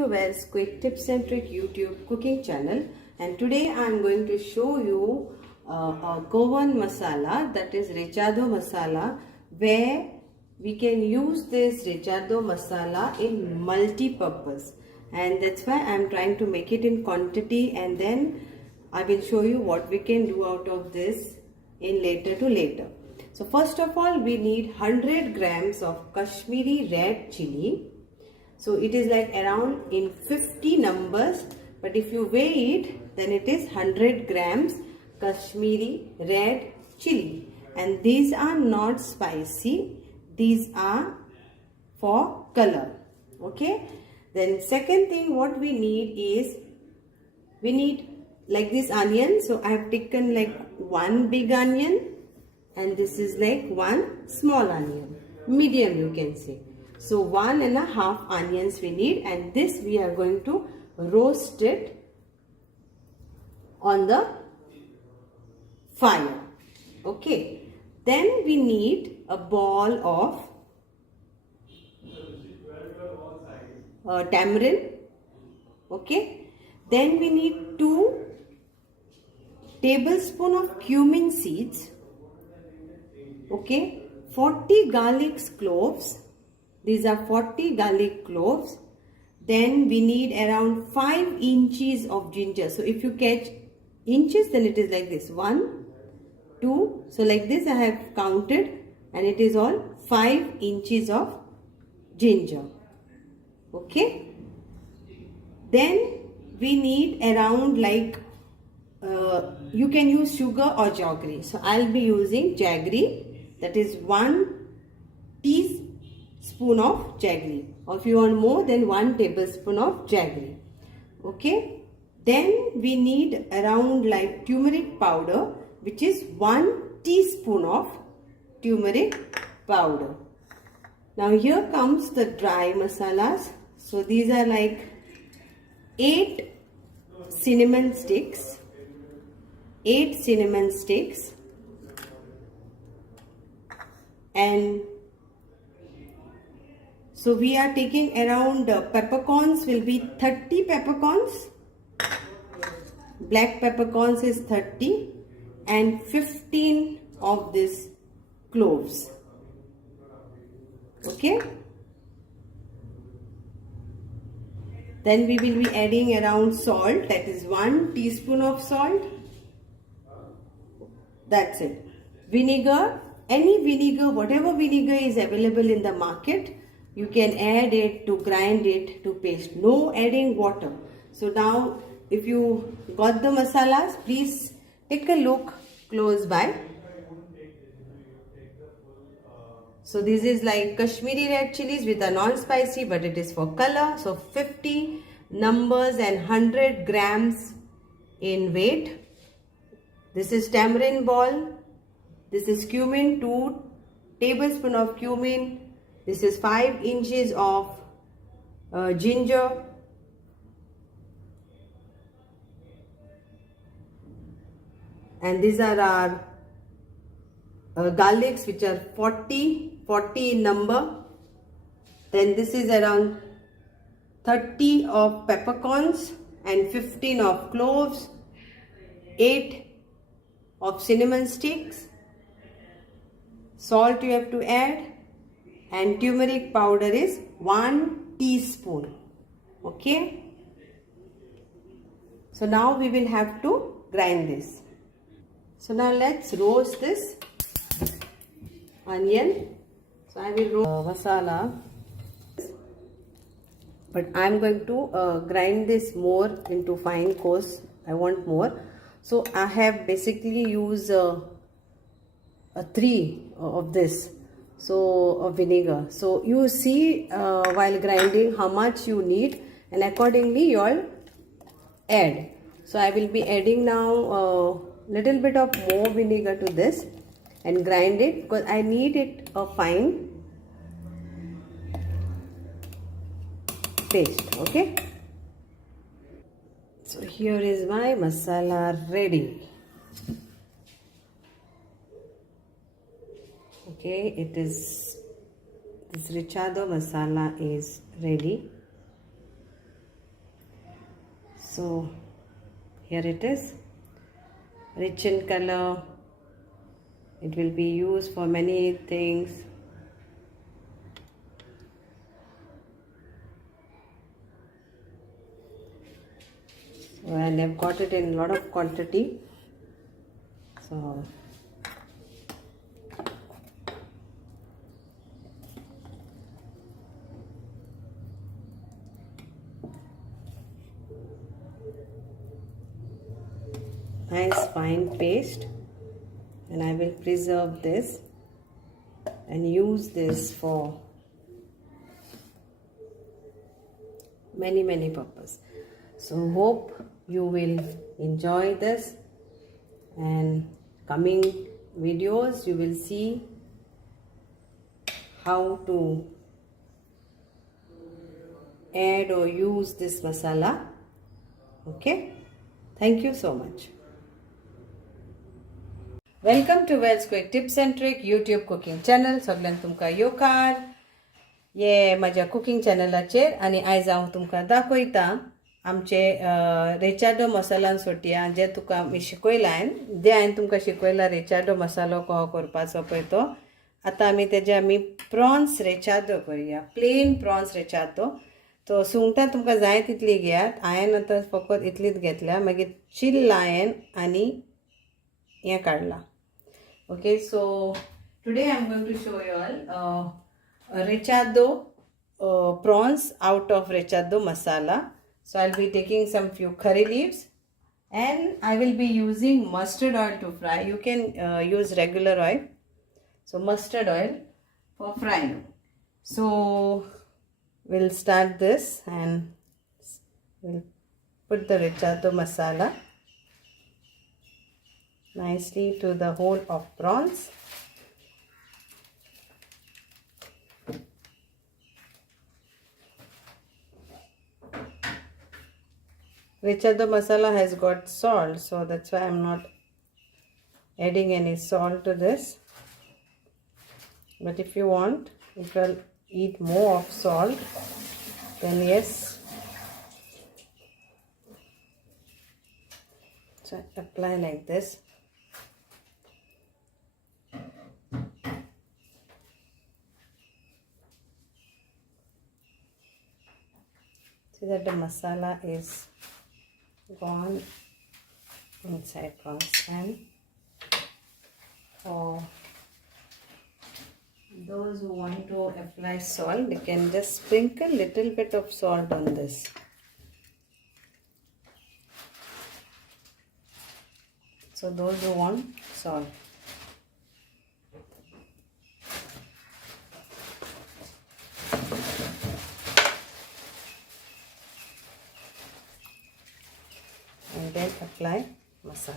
to Vals Quick Tips and Trick YouTube cooking channel, and today I am going to show you a Goan masala, that is Recheado masala, where we can use this Recheado masala in multi-purpose, and that's why I am trying to make it in quantity, and then I will show you what we can do out of this in later. So first of all, we need 100 grams of Kashmiri red chili. So it is like around in 50 numbers, but if you weigh it, then it is 100 grams Kashmiri red chili. And these are not spicy, these are for color. Okay. Then second thing what we need is, we need like this onion. So I have taken like one big onion, and this is like one small onion, medium you can say. So 1.5 onions we need, and this we are going to roast it on the fire. Okay. Then we need a ball of tamarind. Okay. Then we need 2 tablespoons of cumin seeds. Okay. 40 garlic cloves. These are 40 garlic cloves. Then we need around 5 inches of ginger. So if you catch inches, then it is like this: 1, 2. So like this I have counted, and it is all 5 inches of ginger. Okay. Then we need around like you can use sugar or jaggery. So I'll be using jaggery, that is 1 teaspoon of jaggery, or if you want more, then 1 tablespoon of jaggery. Okay. Then we need around like turmeric powder, which is 1 teaspoon of turmeric powder. Now here comes the dry masalas. So these are like 8 cinnamon sticks, and so we are taking around peppercorns will be 30 peppercorns, black peppercorns is 30, and 15 of these cloves. Okay. Then we will be adding around salt, that is 1 teaspoon of salt. That's it. Vinegar, any vinegar, whatever vinegar is available in the market, you can add it to grind it to paste. No adding water. So now if you got the masalas, please take a look close by. So this is like Kashmiri red chilies with a non-spicy, but it is for color. So 50 numbers and 100 grams in weight. This is tamarind ball. This is cumin, 2 tablespoons of cumin. This is 5 inches of ginger. And these are our garlics, which are 40 in number. Then this is around 30 of peppercorns and 15 of cloves, 8 of cinnamon sticks. Salt you have to add, and turmeric powder is 1 teaspoon. Okay. So now we will have to grind this. So now let's roast this onion. So I will roast masala, but I am going to grind this more into fine coarse. I want more. So I have basically used 3 of this, so of vinegar. So you see while grinding how much you need, and accordingly you all add. So I will be adding now little bit of more vinegar to this and grind it, because I need it a fine paste. Okay. So here is my masala ready. Okay, it is, this Recheado masala is ready. So here it is, rich in color. It will be used for many things. And I've got it in a lot of quantity. So nice fine paste, and I will preserve this and use this for many purposes. So hope you will enjoy this, and coming videos you will see how to add or use this masala. Okay, thank you so much. Welcome to Vals Quick Tips and Trick YouTube cooking channel. सगळ्यांक तुमका येवकार. ये माझ्या cooking चॅनलाचेर, आणि आयज हांव तुमकां दाखयता आमचे रेचाडो मसालान सोटिया, जे तुका आमी शिकयलां, जे हांवें तुमकां शिकयला रेचाडो मसालो कहो करपाचो पळय तो. आतां आमी तेजे प्रॉन्स रेचादो करूया, प्लेन प्रॉन्स रेचादो. तो सुंगटां तुमकां जाय तितली घेयात, हांवें आतां फकत इतलीच घेतल्या. मागीर चिल्ल हांवें आनी हें काडलां. Okay, so today I am going to show you all Recheado prawns out of Recheado masala. So I'll be taking some few curry leaves, and I will be using mustard oil to fry. You can use regular oil. So mustard oil for frying. So we'll start this, and we'll put the Recheado masala nicely to the whole of prawns. Recheado masala has got salt, so that's why I'm not adding any salt to this. But if you want, if you'll eat more of salt, then yes. So apply like this. See that the masala is gone inside prawns. And for those who want to apply salt, they can just sprinkle little bit of salt on this. So those who want salt. And then apply masala.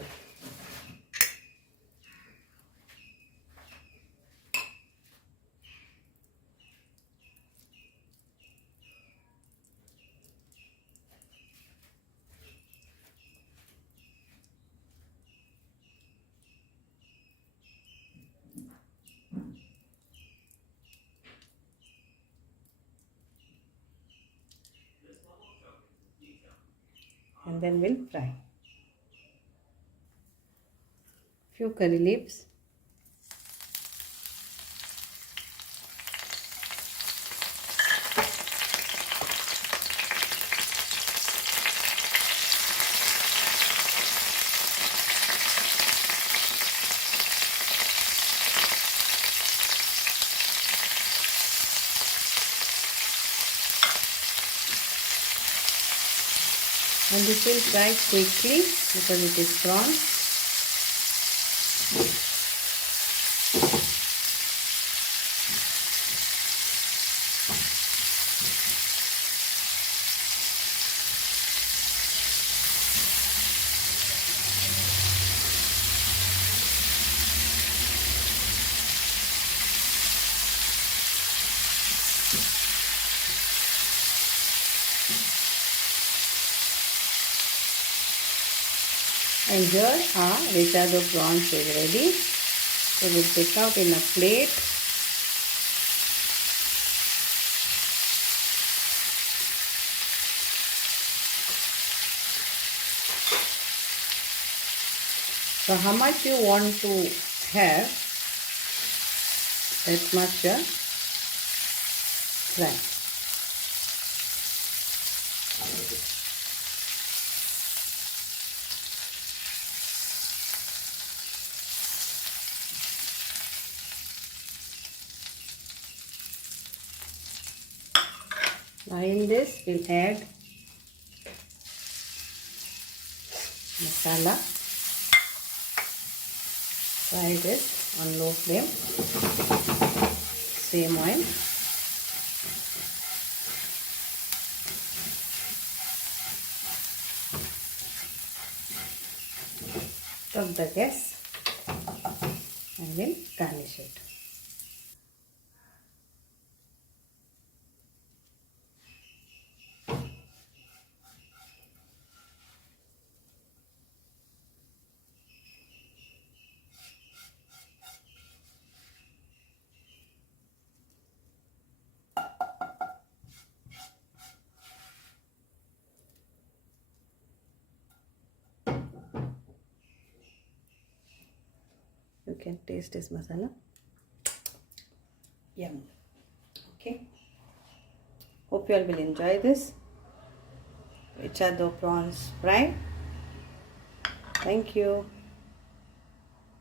And then we'll fry. Few curry leaves. And this will fry quickly because it is prawn. And here our Recheado prawns is ready. So we'll take out in a plate. So how much you want to have, that much fry. Now in this we'll add masala. Fry this on low flame. Same oil. Stop the gas and we'll garnish it. You can taste this masala. Yum. Okay. Hope you all will enjoy this. Recheado prawns fry. Thank you.